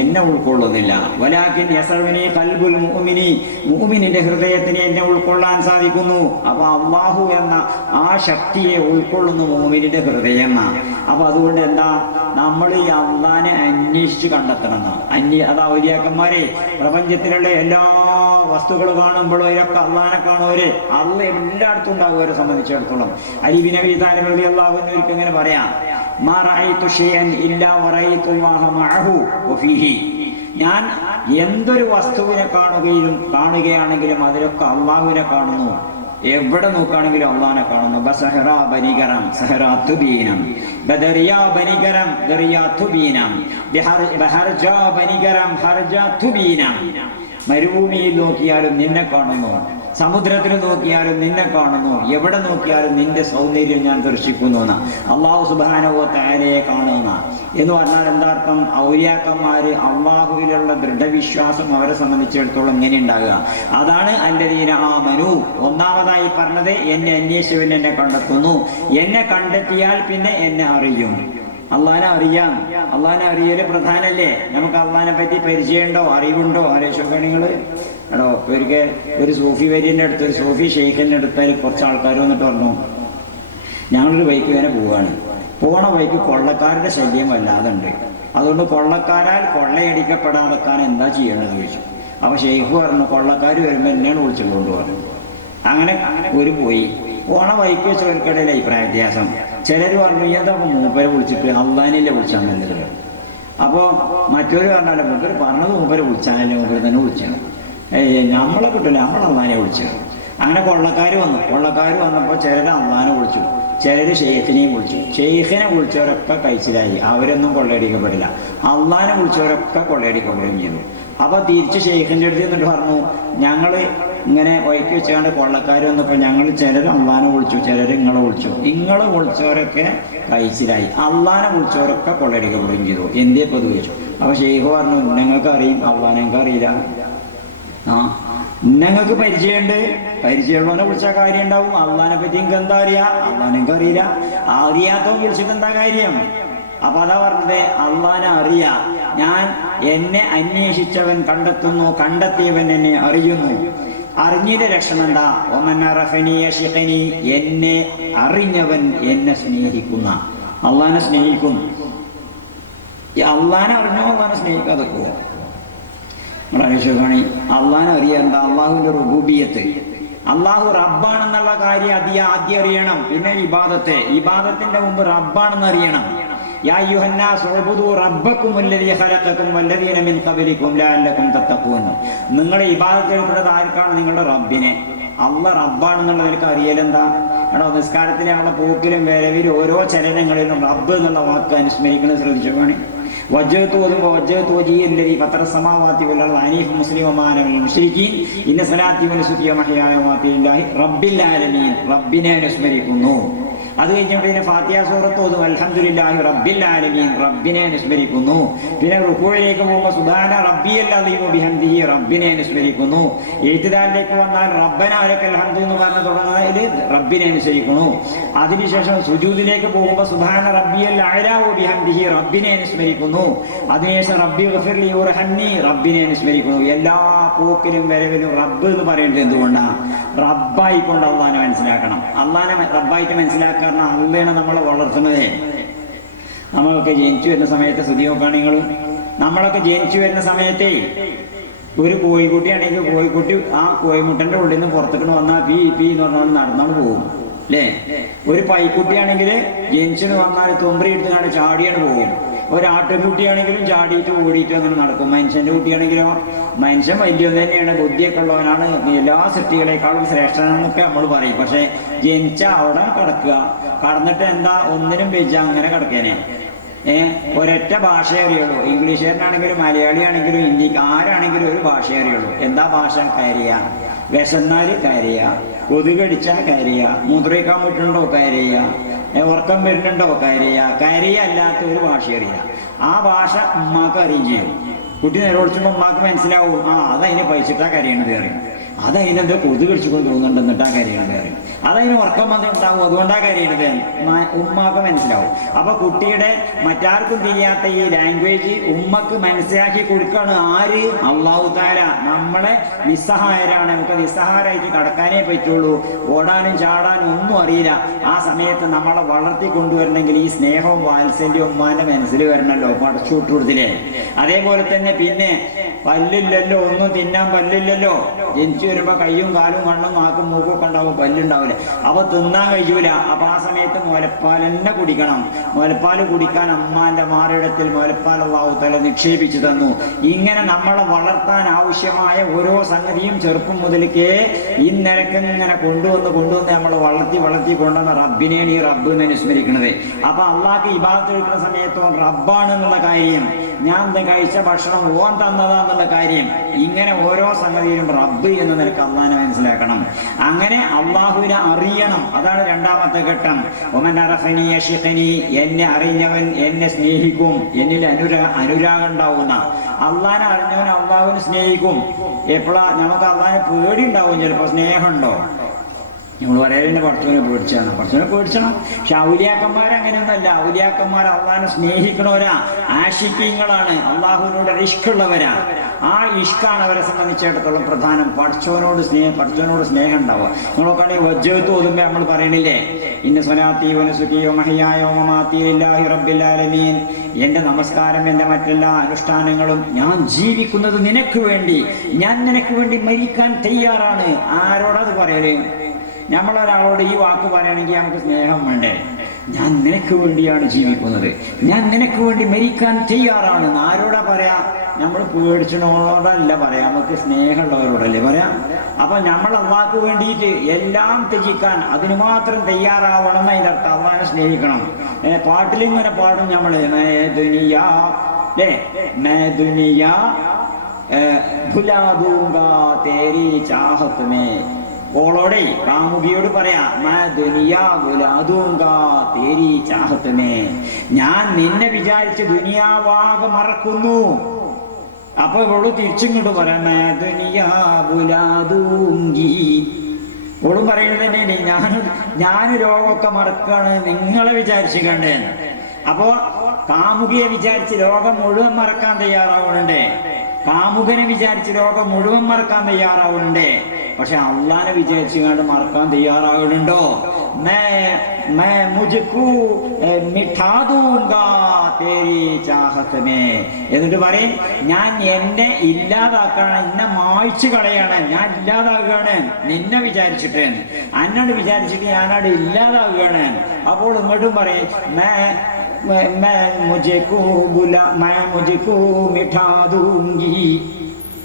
എന്നെ ഉൾക്കൊള്ളുന്നില്ല. വലാക്കിൻ യസർവിനി കൽബുൽ മുഅ്മിനി മുഅ്മിനിന്റെ ഹൃദയത്തിന് എന്നെ ഉൾക്കൊള്ളാൻ സാധിക്കുന്നു. അപ്പൊ അള്ളാഹു എന്ന ആ ശക്തിയെ ഉൾക്കൊള്ളുന്നു മുഅ്മിനിന്റെ ഹൃദയം. എന്നാണ് അപ്പൊ അതുകൊണ്ട് എന്താ? നമ്മൾ ഈ അള്ളാനെ അന്വേഷിച്ച് കണ്ടെത്തണം എന്നാ. അന്വേ അത് ഔലിയാക്കന്മാരെ പ്രപഞ്ചത്തിലുള്ള എല്ലാ വസ്തുക്കൾ കാണുമ്പോഴോ ഇതൊക്കെ അള്ളാനെ കാണുവര് അള്ള എല്ലായിടത്തും ഉണ്ടാവും അവരെ സംബന്ധിച്ചിടത്തോളം. അലിബിൻ നബി താലിബ് റളി അള്ളാഹുവിന് ഒരിക്കൽ ഇങ്ങനെ പറയാം? ഞാൻ എന്തൊരു വസ്തുവിനെ കാണുകയും കാണുകയാണെങ്കിലും അതിലൊക്കെ അള്ളാഹുവിനെ കാണുന്നു. എവിടെ നോക്കുകയാണെങ്കിലും അള്ളഹാനെ കാണുന്നു. ബസഹറ മരുഭൂമിയിൽ നോക്കിയാലും നിന്നെ കാണുന്നു. സമുദ്രത്തിൽ നോക്കിയാലും നിന്നെ കാണുന്നു. എവിടെ നോക്കിയാലും നിന്റെ സൗന്ദര്യം ഞാൻ ദർശിക്കുന്നു എന്ന് അള്ളാഹു സുബാനവോ താരയെ കാണുന്ന. എന്ന് പറഞ്ഞാൽ എന്താർത്ഥം? ഔര്യാക്കന്മാര് അള്ളാഹുവിലുള്ള ദൃഢവിശ്വാസം അവരെ സംബന്ധിച്ചിടത്തോളം ഇങ്ങനെ ഉണ്ടാകുക. അതാണ് അല്ലദീന ആ മനു ഒന്നാമതായി പറഞ്ഞത് എന്നെ അന്വേഷിച്ചവൻ എന്നെ കണ്ടെത്തുന്നു. എന്നെ കണ്ടെത്തിയാൽ പിന്നെ എന്നെ അറിയും. അള്ളാനെ അറിയാം. അള്ളാനെ അറിയൽ പ്രധാനല്ലേ? നമുക്ക് അള്ളാനെ പറ്റി പരിചയമുണ്ടോ? അറിവുണ്ടോ? ആലോചിച്ചോക്കെ നിങ്ങൾ ഒരിക്കൽ ഒരു സൂഫി വര്യന്റെ അടുത്ത് ഒരു സൂഫി ഷെയ്ഖിന്റെ അടുത്ത് കുറച്ച് ആൾക്കാർ വന്നിട്ട് പറഞ്ഞു. ഞങ്ങളൊരു ബൈക്ക് ഇങ്ങനെ പോവുകയാണ് പോണ ബൈക്ക് കൊള്ളക്കാരുടെ ശല്യം വല്ലാതെ ഉണ്ട് അതുകൊണ്ട് കൊള്ളക്കാരാൽ കൊള്ളയടിക്കപ്പെടാതെക്കാൻ എന്താ ചെയ്യേണ്ടത് ചോദിച്ചു. അപ്പൊ ഷെയ്ഖ് പറഞ്ഞു കൊള്ളക്കാർ വരുമ്പോൾ എന്നെയാണ് വിളിച്ചുകൊണ്ട് പറഞ്ഞു അങ്ങനെ ഒരു പോയി. പോണ ബൈക്ക് വെച്ചവർക്കിടയിൽ അഭിപ്രായ വ്യത്യാസം. ചിലർ പറഞ്ഞു എന്താ മൂപ്പരെ വിളിച്ചിട്ട്? അള്ളാനില്ലേ വിളിച്ചാൽ നല്ലത് അപ്പോൾ മറ്റൊരു പറഞ്ഞാലും മൂപ്പര് പറഞ്ഞത് മൂപ്പരെ വിളിച്ചാനല്ലേ മൂപ്പര് തന്നെ വിളിച്ചു നമ്മളെ കിട്ടില്ല നമ്മൾ അള്ളാനെ വിളിച്ചു അങ്ങനെ കൊള്ളക്കാർ വന്നു. കൊള്ളക്കാർ വന്നപ്പോൾ ചിലർ അള്ളാനെ വിളിച്ചു. ചിലർ ഷെയ്ഖിനെയും വിളിച്ചു. ഷെയ്ഖിനെ വിളിച്ചവരൊക്കെ കഴിച്ചിലായി അവരൊന്നും കൊള്ളയടിക്കപ്പെടില്ല. അള്ളാനെ വിളിച്ചവരൊക്കെ കൊള്ളയടിക്കപ്പെടുകയും ചെയ്തു. അപ്പോൾ തിരിച്ച് ഷെയ്ഖിന്റെ അടുത്ത് എന്നിട്ട് പറഞ്ഞു ഞങ്ങൾ ഇങ്ങനെ വൈക്ക് വെച്ചുകൊണ്ട് കൊള്ളക്കാർ വന്നപ്പോൾ ഞങ്ങൾ ചിലർ അള്ളാനെ വിളിച്ചു ചിലർ ഇങ്ങളെ വിളിച്ചു. ഇങ്ങളെ വിളിച്ചവരൊക്കെ കൈസിലായി അള്ളാനെ വിളിച്ചവരൊക്കെ കൊള്ളയടിക്കപ്പെടുകയും ചെയ്തു. എന്തേ ഇപ്പോൾ ചോദിച്ചു അപ്പൊ ഷെയ്ഖ് പറഞ്ഞു ഞങ്ങൾക്ക് അറിയും അള്ളാനെങ്ക അറിയില്ല ആ ഞങ്ങൾക്ക് പരിചയമുണ്ട്? പരിചയമുള്ളവനെ വിളിച്ചാൽ കാര്യം ഉണ്ടാവും അള്ളാനെ പറ്റി എനിക്ക് എന്താ അറിയാ? അള്ളാനെ അറിയില്ല അറിയാത്തവൻ വിളിച്ചിട്ട് എന്താ കാര്യം? അപ്പൊ അതാ പറഞ്ഞത് അള്ളാനെ അറിയാ. ഞാൻ എന്നെ അന്വേഷിച്ചവൻ കണ്ടെത്തുന്നു കണ്ടെത്തിയവൻ എന്നെ അറിയുന്നു. അറിഞ്ഞതിന്റെ ലക്ഷണം എന്താ ഒമനറഫനി യശിഖനി എന്നെ അറിഞ്ഞവൻ എന്നെ സ്നേഹിക്കുന്ന. അള്ളാനെ സ്നേഹിക്കും. ഈ അള്ളാനെ അറിഞ്ഞോ അള്ളാനെ സ്നേഹിക്കാതെ പോവാണി അള്ളാഹനെ അറിയാൻ എന്താ? അള്ളാഹുവിന്റെ റുബൂബിയത്ത്. അള്ളാഹു റബ്ബാണെന്നുള്ള കാര്യം അതി ആദ്യം അറിയണം. പിന്നെ ഇബാദത്തെ. ഇബാദത്തിന്റെ മുമ്പ് റബ്ബാണെന്ന് അറിയണം. യാ യുഹന്നാസ് ഉഅ്ബുദൂ റബ്ബക്കും വല്ലദീ ഖലഖക്കും വല്ലദീന മിൻ ഖബലിക്കും ലഅല്ലക്കും തത്തഖൂൻ. നിങ്ങളെ ഇബാദത്ത് ഏർപ്പെട്ടത് ആർക്കാണ്? നിങ്ങളുടെ റബ്ബിനെ. അള്ള റബ്ബാണെന്നുള്ള നിനക്ക് അറിയലെന്താ? എടോ നിസ്കാരത്തിലെ ആളെ പോക്കിലും വരവിലും ഓരോ ചലനങ്ങളിലും റബ്ബ് എന്നുള്ള വാക്ക് അനുസ്മരിക്കുന്നത് ശ്രദ്ധിച്ചു ഓതുമ്പോൾ വജ്ജത്ത് സലാത്തി വനസുഖിയ മഹിയാലമാത്തില്ലാഹി റബ്ബിൽ ആലമീൻ. റബ്ബിനെ അനുസ്മരിക്കുന്നു. അത് കഴിഞ്ഞിട്ട് പിന്നെ ഫാത്തിയ സൂറത്ത് ഓതും അൽഹംദുലില്ലാഹി റബ്ബിൽ ആലമീൻ റബ്ബിനെ അനുസ്മരിക്കുന്നു. പിന്നെ റുക്കൂഴിലേക്ക് പോകുമ്പോൾ സുധാന റബ്ബി അല്ലാതെ റബ്ബിനെ അനുസ്മരിക്കുന്നു. എഴുത്തുദാരിലേക്ക് വന്നാൽ റബ്ബന അവരൊക്കെ അലഹമ്മദ് എന്ന് പറഞ്ഞ് തുടങ്ങുന്നതിൽ റബ്ബിനെ അനുസരിക്കുന്നു അതിനുശേഷം സുജൂദിലേക്ക് പോകുമ്പോൾ സുധാന റബ്ബിയൽ അല്ലാഹി റബ്ബിനെ അനുസ്മരിക്കുന്നു. അതിനുശേഷം റബ്ബി റബ്ബിനെ അനുസ്മരിക്കുന്നു. എല്ലാ പൂക്കിലും വരവിലും റബ്ബ് എന്ന് പറയേണ്ടത് എന്തുകൊണ്ടാണ്? റബ്ബായിക്കൊണ്ട് അള്ളാനെ മനസ്സിലാക്കണം അള്ളാനെ റബ്ബായിട്ട് മനസ്സിലാക്കാൻ അള്ളയാണ് നമ്മളെ വളർത്തുന്നതേ. നമ്മളൊക്കെ ജനിച്ചു വരുന്ന സമയത്ത് സ്ഥിതി നോക്കുകയാണെങ്കിൽ നമ്മളൊക്കെ ജനിച്ചു വരുന്ന സമയത്തേ ഒരു കോഴിക്കുട്ടി ആണെങ്കിൽ കോഴിക്കുട്ടി ആ കോഴിമുട്ടന്റെ ഉള്ളിൽ നിന്ന് പുറത്തേക്ക് വന്നാൽ പി പി എന്ന് പറഞ്ഞാൽ നടന്നുകൊണ്ട് പോകും. അല്ലേ? ഒരു പൈക്കുട്ടിയാണെങ്കിൽ ജനിച്ചിന് വന്നാൽ തുമ്പറി എടുത്തുകൊണ്ട് ചാടിയാണ് പോകും. ഒരു ആട്ടുകുട്ടിയാണെങ്കിലും ചാടിയിട്ട് ഓടിയിട്ട് അങ്ങനെ നടക്കും. മനുഷ്യന്റെ കുട്ടിയാണെങ്കിലോ മനുഷ്യൻ വലിയ തന്നെയാണ്. ബുദ്ധിയൊക്കെ ഉള്ളവനാണ്. എല്ലാ സൃഷ്ടികളെക്കാളും ശ്രേഷ്ഠനെന്നൊക്കെ നമ്മൾ പറയും. പക്ഷേ ജനിച്ച അവിടെ കിടക്കുക. കടന്നിട്ട് എന്താ ഒന്നിനും വെച്ച അങ്ങനെ കിടക്കേനെ. ഏഹ് ഒരൊറ്റ ഭാഷയെ അറിയുള്ളൂ. ഇംഗ്ലീഷുകാരനാണെങ്കിലും മലയാളിയാണെങ്കിലും ഹിന്ദി ആരാണെങ്കിലും ഒരു ഭാഷയെ അറിയുള്ളൂ. എന്താ ഭാഷ? കാര്യ. വിശന്നാൽ കാര്യ. കൊതുകടിച്ചാ കാര്യ. മുദ്രയിക്കാൻ പറ്റുന്നുണ്ടോ? ഏ, ഉറക്കം വരുന്നുണ്ടോ? കാര്യ. കാര്യ അല്ലാത്ത ഒരു ഭാഷ അറിയാം ആ ഭാഷ ഉമ്മാക്ക് അറിയും ചെയ്യും. കുട്ടി നിലവിളിച്ചുമ്പോൾ ഉമ്മാക്ക് മനസ്സിലാവും. ആ അതതിനെ പൈസ കരയണത് അറിയും അതതിനെന്തോ കൊതു കടിച്ചുകൊണ്ട് തോന്നുന്നുണ്ട് ആ കാര്യമുണ്ട് പറയും. അതതിന് ഉറക്കം വന്നിട്ടുണ്ടാവും. അതുകൊണ്ടാ കാര്യമുണ്ട് ഉമ്മക്ക് മനസ്സിലാവും. അപ്പൊ കുട്ടിയുടെ മറ്റാർക്കും തിരിയാത്ത ഈ ലാംഗ്വേജ് ഉമ്മക്ക് മനസ്സിലാക്കി കൊടുക്കാണ് ആര്? അള്ളാഹു താര നമ്മളെ നിസ്സഹായരാണ്. നമുക്ക് നിസ്സഹാരായിട്ട് കടക്കാനേ പറ്റുള്ളൂ. ഓടാനും ചാടാനും ഒന്നും അറിയില്ല. ആ സമയത്ത് നമ്മളെ വളർത്തി കൊണ്ടുവരണമെങ്കിൽ ഈ സ്നേഹവും വാത്സല്യവും ഉമ്മാന്റെ മനസ്സിൽ വരണല്ലോ. പടച്ചു വിട്ടുകൊടുത്തില്ലേ അതേപോലെ തന്നെ പിന്നെ പല്ലില്ലല്ലോ. ഒന്നും തിന്നാൻ പല്ലില്ലല്ലോ. ജനിച്ചു വരുമ്പോ കയ്യും കാലും കണ്ണും നാക്കും മൂക്കും ഒക്കെ ഉണ്ടാവും പല്ലുണ്ടാവില്ല അപ്പൊ തിന്നാൻ കഴിയൂല. അപ്പൊ ആ സമയത്ത് മുലപ്പാൽ തന്നെ കുടിക്കണം. മുലപ്പാൽ കുടിക്കാൻ അമ്മാന്റെ മാറിടത്തിൽ മുലപ്പാൽ തല നിക്ഷേപിച്ചു തന്നു. ഇങ്ങനെ നമ്മളെ വളർത്താൻ ആവശ്യമായ ഓരോ സംഗതിയും ചെറുപ്പം മുതൽക്കേ ഇന്നരക്ക് ഇങ്ങനെ കൊണ്ടുവന്ന് കൊണ്ടുവന്ന് നമ്മൾ വളർത്തി വളർത്തി കൊണ്ടുവന്ന റബ്ബിനെയാണ് ഈ റബ്ബ് എന്ന് അനുസ്മരിക്കുന്നത് അപ്പൊ അള്ളാഹ്ക്ക് ഇബാദത്ത് എടുക്കുന്ന സമയത്തോ റബ്ബാണ് എന്നുള്ള കാര്യം ഞാൻ ഇന്ന് കഴിച്ച ഭക്ഷണം ഓൻ തന്നതാന്നുള്ള കാര്യം ഇങ്ങനെ ഓരോ സംഗതിയിലും റബ്ബ് എന്ന നിലയ്ക്ക് അള്ളാഹിനെ മനസ്സിലാക്കണം. അങ്ങനെ അള്ളാഹുവിനെ അറിയണം. അതാണ് രണ്ടാമത്തെ ഘട്ടം. ഒമൻ അറഫനി യഷിഖനി എന്നെ അറിഞ്ഞവൻ എന്നെ സ്നേഹിക്കും. എന്നിൽ അനുരാ അനുരാഗം ഉണ്ടാവുന്ന അള്ളാഹിനെ അറിഞ്ഞവൻ അള്ളാഹുവിനെ സ്നേഹിക്കും. എപ്പോഴാ നമുക്ക് അള്ളാഹിനെ പേടി ഉണ്ടാവും ചിലപ്പോൾ സ്നേഹമുണ്ടോ നമ്മൾ വരേലിന്റെ പടച്ചവനെ പേടിച്ചാണ്. പടച്ചവനെ പേടിച്ചണം. പക്ഷെ ഔലിയാക്കന്മാർ അങ്ങനെയൊന്നല്ല. ഔലിയാക്കന്മാർ അള്ളഹാനെ സ്നേഹിക്കണവരാ ആശിക്കീങ്ങളാണ്. അള്ളാഹുവിനോട് ഇഷ്കുള്ളവരാ. ആ ഇഷ്കാണ് അവരെ സംബന്ധിച്ചിടത്തോളം പ്രധാനം. പഠിച്ചവനോട് സ്നേഹം പഠിച്ചവനോട് സ്നേഹം ഉണ്ടാവുക. നമ്മളൊക്കെ വജ്ജത്ത് ഓതുമ്പോൾ നമ്മൾ പറയണില്ലേ? ഇന്ന സ്വനാത്തി വനസുഖിയോ മഹിയായോ മമാത്തിയില്ലാഹി റബ്ബില്ലാലമീൻ എന്റെ നമസ്കാരം എന്റെ മറ്റെല്ലാ അനുഷ്ഠാനങ്ങളും ഞാൻ ജീവിക്കുന്നത് നിനക്ക് വേണ്ടി. ഞാൻ നിനക്ക് വേണ്ടി മരിക്കാൻ തയ്യാറാണ്. ആരോടത് പറയൽ? നമ്മളൊരാളോട് ഈ വാക്ക് പറയുകയാണെങ്കിൽ നമുക്ക് സ്നേഹം വേണ്ടേ? ഞാൻ നിനക്ക് വേണ്ടിയാണ് ജീവിക്കുന്നത്. ഞാൻ നിനക്ക് വേണ്ടി മരിക്കാൻ തയ്യാറാണ് ആരോടാ പറയാ? നമ്മൾ പേടിച്ചനോടല്ല പറയാം. നമുക്ക് സ്നേഹമുള്ളവരോടല്ലേ പറയാം? അപ്പൊ നമ്മൾ അള്ളാഹ്ക്ക് വേണ്ടിയിട്ട് എല്ലാം ത്യജിക്കാൻ അതിന് മാത്രം തയ്യാറാവണം അതിന്റെ അർത്ഥം. സ്നേഹിക്കണം. ഏ, പാട്ടിലിങ്ങനെ പാടും നമ്മൾ ദുനിയാ മേ ദുനിയാ തേരി ചാഹത്ത് ഓളോടെ കാമുകിയോട് പറയാ "മാ ദുനിയാ ബുലാദൂങ്കാ തേരി ചാഹത്തുമേ. ഞാൻ നിന്നെ വിചാരിച്ച് ദുനിയാവാകെ മറക്കുന്നു. അപ്പൊ ഇവൾ തിരിച്ചിങ്ങോട്ട് പറയാം "മാ ദുനിയാ ബുലാദൂങ്കി ഓളും പറയുന്നത് തന്നെ ഞാൻ ഞാൻ രോഗമൊക്കെ മറക്കാണ് നിങ്ങളെ വിചാരിച്ചു കണ്ടേ അപ്പോ കാമുകിയെ വിചാരിച്ച് രോഗം മുഴുവൻ മറക്കാൻ തയ്യാറാവുന്നുണ്ട് കാമുകനെ വിചാരിച്ച് രോഗം മുഴുവൻ മറക്കാൻ തയ്യാറാവുന്നുണ്ട് പക്ഷെ അള്ളാനെ വിചാരിച്ചുകൊണ്ട് മറക്കാൻ തയ്യാറാകുന്നുണ്ടോ എന്നിട്ട് പറയും ഞാൻ എന്നെ ഇല്ലാതാക്കാണ് എന്നെ മായ്ച്ചു കളയാണ് ഞാൻ ഇല്ലാതാകുകയാണ് നിന്നെ വിചാരിച്ചിട്ട് അന്നോട് വിചാരിച്ചിട്ട് ഞാനോട് ഇല്ലാതാകുകയാണ് അപ്പോൾ ഇങ്ങോട്ടും പറയും മേ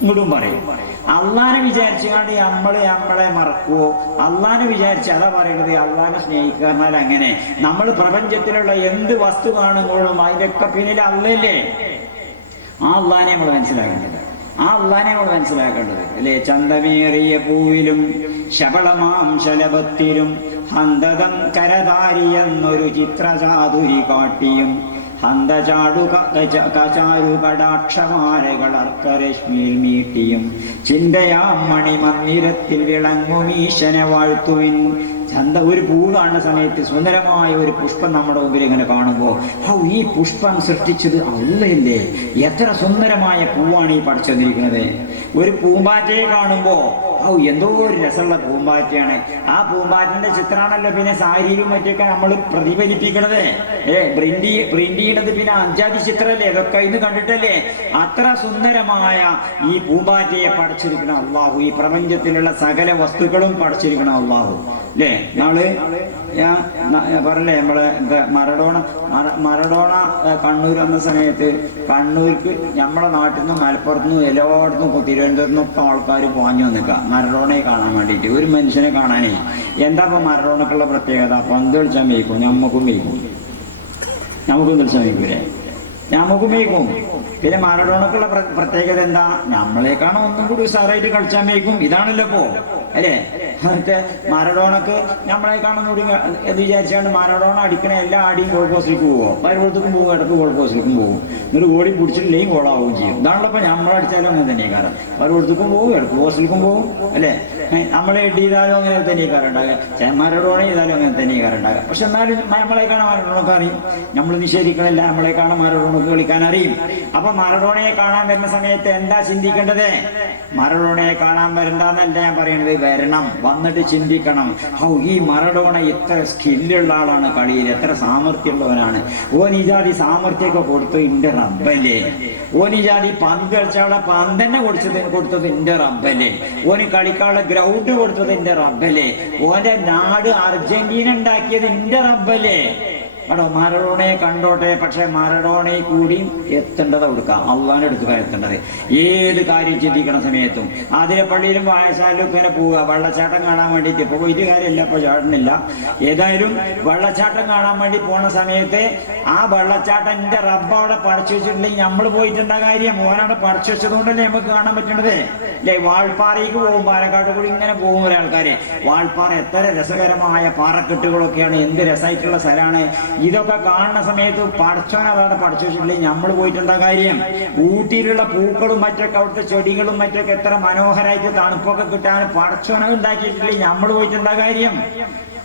ഇങ്ങോട്ടും പറയും. അള്ളാനെ വിചാരിച്ചുകൊണ്ട് നമ്മൾ നമ്മളെ മറക്കുവോ? അള്ളാനെ വിചാരിച്ച് അതാ പറയുന്നത് അള്ളാനെ സ്നേഹിക്കുക എന്നാൽ അങ്ങനെ. നമ്മൾ പ്രപഞ്ചത്തിലുള്ള എന്ത് വസ്തു കാണുമ്പോഴും അതിന്റെയൊക്കെ പിന്നിൽ അള്ളല്ലേ ആ അള്ളാനെ നമ്മൾ മനസ്സിലാക്കേണ്ടത്. ആ അള്ളാനെ നമ്മൾ മനസ്സിലാക്കേണ്ടത്. അല്ലേ? ചന്തമേറിയ പൂവിലും ശബളമാം ശലഭത്തിലും ഹന്തതം കരതാരി എന്നൊരു ചിത്രചാതുരി കാട്ടിയും ഹന്തചാടു കചാരു കടാക്ഷമാലകൾ അർക്കരശ്മിയിൽ മീട്ടിയും ചിന്തയാം മണിമന്ദിരത്തിൽ വിളങ്ങുമീശനെ വാഴ്ത്തുവിൻ. ചന്ത ഒരു പൂ കാണുന്ന സമയത്ത് സുന്ദരമായ ഒരു പുഷ്പം നമ്മുടെ മുമ്പിൽ ഇങ്ങനെ കാണുമ്പോൾ ഹൗ ഈ പുഷ്പം സൃഷ്ടിച്ചത് അല്ലയില്ലേ എത്ര സുന്ദരമായ പൂവാണ് ഈ പഠിച്ചെന്നിരിക്കുന്നത് ഒരു പൂമ്പാറ്റയെ കാണുമ്പോൾ ഔ എന്തോ ഒരു രസമുള്ള പൂമ്പാറ്റയാണ്. ആ പൂമ്പാറ്റന്റെ ചിത്രമാണല്ലോ പിന്നെ സാരിയിലും മറ്റൊക്കെ നമ്മൾ പ്രതിഫലിപ്പിക്കണത്. ഏ പ്രിന്റ് പ്രിന്റ് ചെയ്യണത് പിന്നെ അഞ്ചാതി ചിത്രമല്ലേ? ഇതൊക്കെ ഇന്ന് കണ്ടിട്ടല്ലേ? അത്ര സുന്ദരമായ ഈ പൂമ്പാറ്റയെ പഠിച്ചിരിക്കണം അള്ളാഹു ഈ പ്രപഞ്ചത്തിലുള്ള സകല വസ്തുക്കളും പഠിച്ചിരിക്കണം അള്ളാഹു. അല്ലേ നാൾ ഞാൻ പറഞ്ഞേ നമ്മളെ എന്താ മറഡോണ മറ- മറഡോണ കണ്ണൂർ വന്ന സമയത്ത് കണ്ണൂർക്ക് നമ്മളെ നാട്ടിൽ നിന്നും മലപ്പുറത്ത് നിന്ന് എല്ലായിടത്തും തിരുവനന്തപുരത്ത് നിന്നും ഒക്കെ ആൾക്കാർ പോഞ്ഞു വന്നിക്ക. മറഡോണയെ കാണാൻ വേണ്ടിയിട്ട് ഒരു മനുഷ്യനെ കാണാനേ. എന്താ ഇപ്പൊ മറഡോണക്കുള്ള പ്രത്യേകത? പന്ത് കളിച്ചാൽ മേയ്ക്കും. ഞമ്മക്കും മേയ്ക്കും. നമുക്കും കളിച്ചാൽ മേയ്ക്കൂലേ? നമുക്കും മേയ്ക്കും. പിന്നെ മാരഡോണക്കുള്ള പ്ര- പ്രത്യേകത എന്താ? നമ്മളെക്കാണ് ഒന്നും കൂടി ഉഷാറായിട്ട് കളിച്ചാൻ വയ്ക്കും ഇതാണല്ലോ ഇപ്പോ. അല്ലേ? മറ്റേ മാരഡോണക്ക് നമ്മളെ കൂടി എന്ന് വിചാരിച്ചാണ് മാരഡോണ അടിക്കണ എല്ലാ ആടിയും ഗോൾ പോസ്റ്റിലേക്ക് പോകുമോ പരുവത്തേക്കും പോകും ഇടയ്ക്ക് ഗോൾ പോസ്റ്റിലേക്കും പോകും എന്നിട്ട് ഓടി പിടിച്ചിട്ടില്ലെങ്കിൽ ഗോളാവുകയും ചെയ്യും. ഇതാണല്ലോ ഇപ്പൊ നമ്മളടിച്ചാലും അങ്ങനെ തന്നെ കാരണം പരുവത്തേക്കും പോകും ഇടയ്ക്ക് പോസ്റ്റിലേക്കും പോകും അല്ലേ? എഡ് ചെയ്താലും അങ്ങനെ തന്നെ കാറുണ്ടാകുക മരടോണ ചെയ്താലും അങ്ങനെ തന്നെ കാറുണ്ടാകുക പക്ഷെ എന്നാലും നമ്മളെ കാണാൻ മരടോണക്ക് അറിയും. നമ്മൾ നിഷേധിക്കണില്ല നമ്മളെ കാണാൻ മരടോണക്ക് കളിക്കാൻ അറിയും. അപ്പൊ മരടോണയെ കാണാൻ വരുന്ന സമയത്ത് എന്താ ചിന്തിക്കേണ്ടത്? മരടോണയെ കാണാൻ വരണ്ടെന്നല്ല ഞാൻ പറയുന്നത് വരണം. വന്നിട്ട് ചിന്തിക്കണം. ഹൗ ഈ മരടോണ എത്ര സ്കില്ലുള്ള ആളാണ് കളിയിൽ. എത്ര സാമർഥ്യമുള്ളവനാണ്. ഓൻ നീജാതി ജാതി സാമർഥ്യമൊക്കെ കൊടുത്തു ഇന്റെ റബ്ബല്ലേ. ഈ ജാതി പന്ത് കളിച്ചാളെ പന്ത് തന്നെ കൊടുത്തത് കൊടുത്തത് എന്റെ റബ്ബല്ലേ. ഓന് കളിക്കാനുള്ള ഗ്രൗണ്ട് കൊടുത്തത് എന്റെ റബ്ബല്ലേ. ഓന്റെ നാട് അർജന്റീന ഉണ്ടാക്കിയത് എന്റെ റബ്ബല്ലേ. എടോ മാരഡോണയെ കണ്ടോട്ടെ പക്ഷേ മാരഡോണയെ കൂടി എത്തേണ്ടത് കൊടുക്കാം. അള്ളാൻ അടുത്ത് എത്തേണ്ടത്. ഏത് കാര്യം ചിന്തിക്കണ സമയത്തും. അതിലെ പള്ളിയിലും വായശാലയിലും ഇങ്ങനെ പോവുക. വെള്ളച്ചാട്ടം കാണാൻ വേണ്ടിയിട്ട് ഇപ്പോൾ വലിയ കാര്യമില്ല ഇപ്പോൾ ചാട്ടനില്ല ഏതായാലും വെള്ളച്ചാട്ടം കാണാൻ വേണ്ടി പോണ സമയത്ത് ആ വെള്ളച്ചാട്ടം എന്റെ റബ്ബ് അവിടെ പടച്ചു വെച്ചിട്ടുണ്ടെങ്കിൽ നമ്മൾ പോയിട്ടുണ്ട കാര്യം. മോനവിടെ പടച്ചു വെച്ചതുകൊണ്ടല്ലേ നമുക്ക് കാണാൻ പറ്റണത്? അല്ലേ വാൾപ്പാറയ്ക്ക് പോകും. പാലക്കാട് കൂടി ഇങ്ങനെ പോകും ഒരാൾക്കാര്. വാൾപ്പാറ എത്ര രസകരമായ പാറക്കെട്ടുകളൊക്കെയാണ്. എന്ത് രസമായിട്ടുള്ള സ്ഥലമാണ്. ഇതൊക്കെ കാണുന്ന സമയത്ത് പടച്ചോൻ അവിടെ പടച്ചു നമ്മൾ പോയിട്ടുണ്ട കാര്യം? ഊട്ടിയിലുള്ള പൂക്കളും മറ്റൊക്കെ അവിടുത്തെ ചെടികളും മറ്റൊക്കെ എത്ര മനോഹരമായിട്ട് തണുപ്പൊക്കെ കിട്ടാൻ പടച്ചോനെ ഉണ്ടാക്കിയിട്ടില്ലെങ്കിൽ നമ്മൾ പോയിട്ടുണ്ട കാര്യം?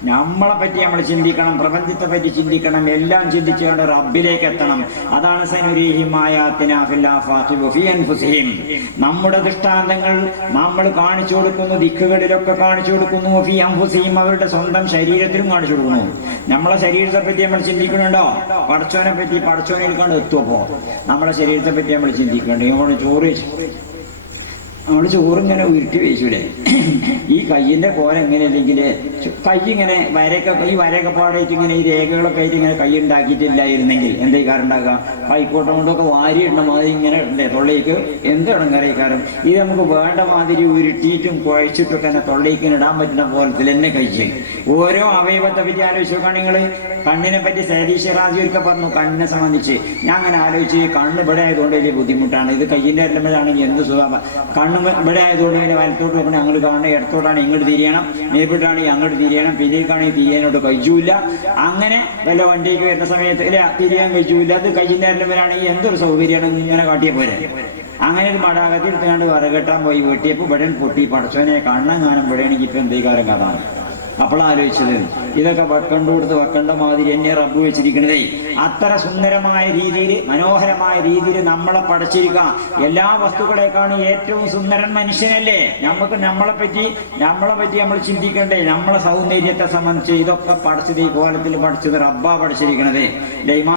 നമ്മളെ പറ്റി നമ്മൾ ചിന്തിക്കണം പ്രപഞ്ചത്തെ പറ്റി ചിന്തിക്കണം എല്ലാം ചിന്തിച്ചുകൊണ്ട് റബ്ബിലേക്ക് എത്തണം. അതാണ് സനുരീഹിമായാത്തിനാഫില്ലാഫിഹിം നമ്മുടെ ദൃഷ്ടാന്തങ്ങൾ നമ്മൾ കാണിച്ചു കൊടുക്കുന്നു ദിക്കുകളിലൊക്കെ കാണിച്ചു കൊടുക്കുന്നു അംഫുസിഹിം അവരുടെ സ്വന്തം ശരീരത്തിലും കാണിച്ചു കൊടുക്കുന്നു. നമ്മളെ ശരീരത്തെ പറ്റി നമ്മൾ ചിന്തിക്കുന്നുണ്ടോ? പടച്ചോനെ പറ്റി പഠിച്ചോനെ കണ്ട് എത്തുമപ്പോ നമ്മളെ ശരീരത്തെ പറ്റി നമ്മൾ ചിന്തിക്കുന്നുണ്ട്? നമ്മൾ ചോറ് നമ്മൾ ചോറിങ്ങനെ ഉരുട്ടി വെച്ചൂലേ ഈ കയ്യിന്റെ കോല എങ്ങനെ അല്ലെങ്കിൽ കൈ ഇങ്ങനെ വരയൊക്കെ ഈ വരയൊക്കെ പാടായിട്ട് ഇങ്ങനെ ഈ രേഖകളൊക്കെ ആയിട്ട് ഇങ്ങനെ കൈ ഉണ്ടാക്കിയിട്ടില്ലായിരുന്നെങ്കിൽ എന്തേ ഈ കാരം ഉണ്ടാക്കുക? കൈക്കോട്ടം കൊണ്ടൊക്കെ വാരി ഇടണ മാതിരി ഇങ്ങനെ ഇടണ്ടേ? തൊള്ളയ്ക്ക് എന്ത് ഇടങ്ങറ കാരണം ഇത് നമുക്ക് വേണ്ട മാതിരി ഉരുട്ടിയിട്ടും കുഴച്ചിട്ടൊക്കെ തന്നെ തൊള്ളയ്ക്ക് ഇടാൻ പറ്റുന്ന പോലത്തിൽ തന്നെ കഴിച്ച് ഓരോ അവയവത്തെ പറ്റി ആലോചിച്ച് നോക്കുകയാണ് നിങ്ങൾ കണ്ണിനെ പറ്റി സതീശ്വരാജി ഒക്കെ പറഞ്ഞു കണ്ണിനെ സംബന്ധിച്ച്. ഞാൻ അങ്ങനെ ആലോചിച്ച് കണ്ണ് ഇവിടെ ആയതുകൊണ്ട് വലിയ ബുദ്ധിമുട്ടാണ്. ഇത് കയ്യിന്റെ അല്ലമ്പോഴാണെങ്കിൽ എന്ത് സുഖമാണ് കണ്ണ് ഇവിടെ ആയതുകൊണ്ട് തന്നെ വലത്തോട്ട് നോക്കണം അങ്ങോട്ട് കാണണം ഇടത്തോട്ടാണ് ഇങ്ങോട്ട് തിരിയണം നേരിട്ടാണെങ്കിൽ അങ്ങോട്ട് തിരിയണം പിന്നീടാണെങ്കിൽ തിരിയാനോട്ട് കഴിയൂല അങ്ങനെ വല്ല വണ്ടിക്ക് വരുന്ന സമയത്ത് ഇല്ല തിരിയാൻ കഴിയൂല അത് കയ്യിന്റെ വരാണെങ്കിൽ എന്തൊരു സൗകര്യമാണ് ഇങ്ങനെ കാട്ടിയ പോരെ? അങ്ങനെ ഒരു മടാകത്തിൽ എടുത്തുകൊണ്ട് വറകെട്ടാൻ പോയി വെട്ടിയപ്പോൾ ഇവിടെ പൊട്ടി പടച്ചോനെ കണ്ണങ്ങാനം ഇവിടെയാണെങ്കിൽ ഇപ്പം എന്തേക്കാരം കഥാണ് അപ്പോൾ ആലോചിച്ചത് ഇതൊക്കെ വെക്കണ്ട കൊടുത്ത് വെക്കണ്ട മാതിരി എന്നെ റബ്ബ് വെച്ചിരിക്കണതേ. അത്ര സുന്ദരമായ രീതിയിൽ മനോഹരമായ രീതിയിൽ നമ്മളെ പഠിച്ചിരിക്കാം എല്ലാ വസ്തുക്കളെക്കാണ് ഏറ്റവും സുന്ദരൻ മനുഷ്യനല്ലേ? നമുക്ക് നമ്മളെ പറ്റി നമ്മളെ പറ്റി നമ്മൾ ചിന്തിക്കണ്ടേ? നമ്മളെ സൗന്ദര്യത്തെ സംബന്ധിച്ച് ഇതൊക്കെ പഠിച്ചത് ഈ കോലത്തിൽ പഠിച്ചത് റബ്ബാ പഠിച്ചിരിക്കണത് ലൈമാ